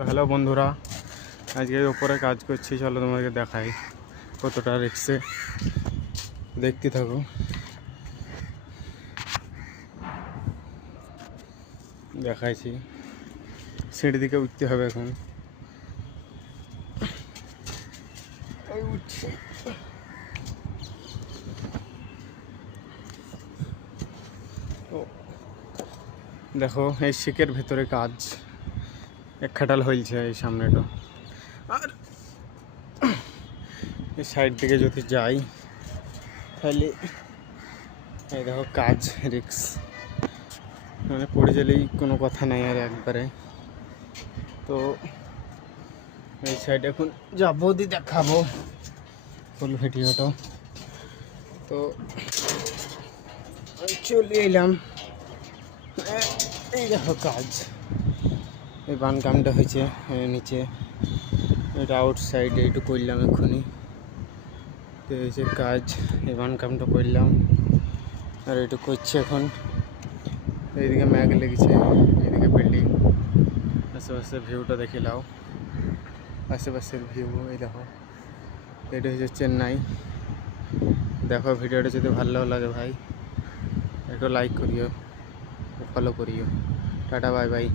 তো হ্যালো বন্ধুরা, আজকে ওপরে কাজ করছি, চলো তোমাকে দেখাই কতটা রিক্সে। দেখতে থাকো। দেখাইছি সিঁড়ি দিকে উঠতে হবে এখন। উঠছে দেখো, এই শিকের ভেতরে কাজ এক খাটাল হয়েছে এই সামনেটা। আর এই সাইড দিকে যদি যাই তাহলে এই দেখো কাজ রিক্স, মানে পড়ে গেলেই কোনো কথা নাই আর একবারে। তো এই সাইড এখন যাবো, দিয়ে দেখাবো ফুল ভিডিওটা। তো চলে এলাম। এই দেখো কাজ, এই বানকামটা হয়েছে নিচে, এটা আউট সাইডে একটু করলাম এক্ষুনি। তো এই যে কাজ, এই বানকামটা করলাম আর একটু করছে এখন। এইদিকে ম্যাগ লেগেছে, এইদিকে বিল্ডিং, আশেপাশের ভিউটা দেখে নাও। আশেপাশের ভিউ এই দেখো, এটা হচ্ছে চেন্নাই। দেখো ভিডিওটা যদি ভালো লাগে ভাই একটু লাইক করিও, ফলো করিও। Tata bye bye.